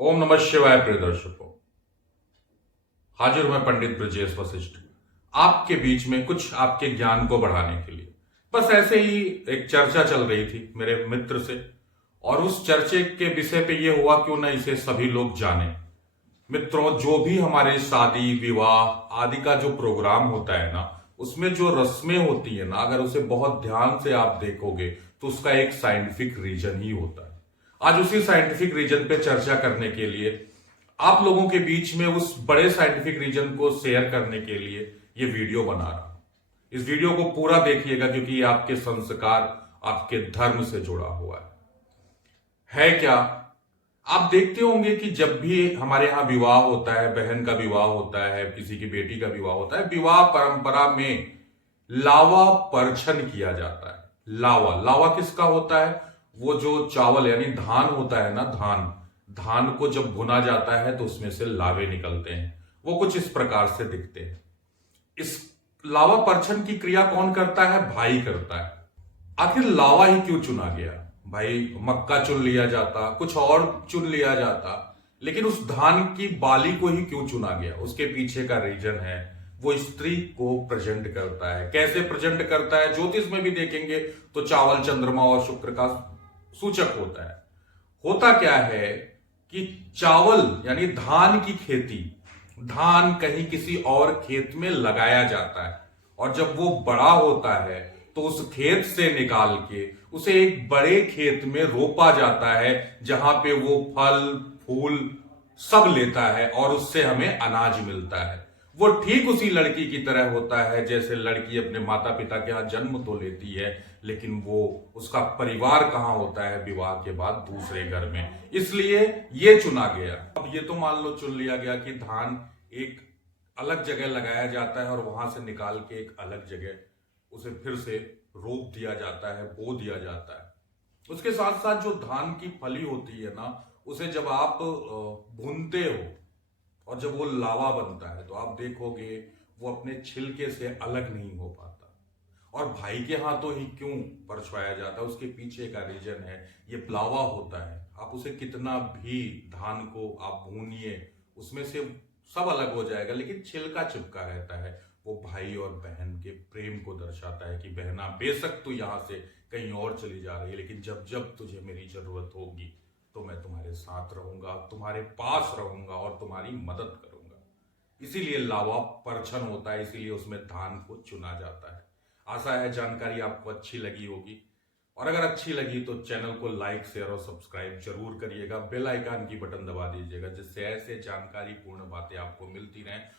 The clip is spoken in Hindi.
ओम नमः शिवाय। प्रिय दर्शकों, हाजिर मैं पंडित ब्रजेश वशिष्ठ आपके बीच में कुछ आपके ज्ञान को बढ़ाने के लिए। बस ऐसे ही एक चर्चा चल रही थी मेरे मित्र से, और उस चर्चे के विषय पे ये हुआ क्यों ना इसे सभी लोग जाने। मित्रों, जो भी हमारे शादी विवाह आदि का जो प्रोग्राम होता है ना, उसमें जो रस्में होती है ना, अगर उसे बहुत ध्यान से आप देखोगे तो उसका एक साइंटिफिक रीजन ही होता है। आज उसी साइंटिफिक रीजन पे चर्चा करने के लिए आप लोगों के बीच में उस बड़े साइंटिफिक रीजन को शेयर करने के लिए ये वीडियो बना रहा हूं। इस वीडियो को पूरा देखिएगा क्योंकि ये आपके संस्कार, आपके धर्म से जुड़ा हुआ है क्या। आप देखते होंगे कि जब भी हमारे यहाँ विवाह होता है, बहन का विवाह होता है, किसी की बेटी का विवाह होता है, विवाह परंपरा में लावा परछन किया जाता है। लावा लावा किसका होता है? वो जो चावल यानी धान होता है ना, धान धान को जब भुना जाता है तो उसमें से लावे निकलते हैं। वो कुछ इस प्रकार से दिखते हैं। इस लावा परछन की क्रिया कौन करता है? भाई करता है। आखिर लावा ही क्यों चुना गया? भाई मक्का चुन लिया जाता, कुछ और चुन लिया जाता, लेकिन उस धान की बाली को ही क्यों चुना गया? उसके पीछे का रीजन है, वो स्त्री को प्रेजेंट करता है। कैसे प्रेजेंट करता है? ज्योतिष में भी देखेंगे तो चावल चंद्रमा और शुक्र का सूचक होता है। होता क्या है कि चावल यानी धान की खेती, धान कहीं किसी और खेत में लगाया जाता है, और जब वो बड़ा होता है तो उस खेत से निकाल के उसे एक बड़े खेत में रोपा जाता है, जहां पे वो फल फूल सब लेता है और उससे हमें अनाज मिलता है। वो ठीक उसी लड़की की तरह होता है जैसे लड़की अपने माता पिता के यहाँ जन्म तो लेती है, लेकिन वो उसका परिवार कहाँ होता है? विवाह के बाद दूसरे घर में। इसलिए ये चुना गया। अब ये तो मान लो चुन लिया गया कि धान एक अलग जगह लगाया जाता है और वहां से निकाल के एक अलग जगह उसे फिर से रोप दिया जाता है, बो दिया जाता है। उसके साथ साथ जो धान की फली होती है ना, उसे जब आप भूनते हो और जब वो लावा बनता है तो आप देखोगे वो अपने छिलके से अलग नहीं हो पाता। और भाई के हाथों ही क्यों परछवाया जाता है? उसके पीछे का रीजन है, ये लावा होता है। आप उसे कितना भी धान को आप भूनिए, उसमें से सब अलग हो जाएगा, लेकिन छिलका चिपका रहता है। वो भाई और बहन के प्रेम को दर्शाता है कि बहना बेशक तू यहां से कहीं और चली जा रही है, लेकिन जब जब तुझे मेरी जरूरत होगी तो मैं तुम्हारे साथ रहूंगा, तुम्हारे पास रहूंगा और तुम्हारी मदद करूंगा। इसीलिए लावा परछन होता है, इसीलिए उसमें धान को चुना जाता है। आशा है जानकारी आपको अच्छी लगी होगी, और अगर अच्छी लगी तो चैनल को लाइक शेयर और सब्सक्राइब जरूर करिएगा। बेल आइकन की बटन दबा दीजिएगा जिससे ऐसे जानकारी पूर्ण बातें आपको मिलती रहें।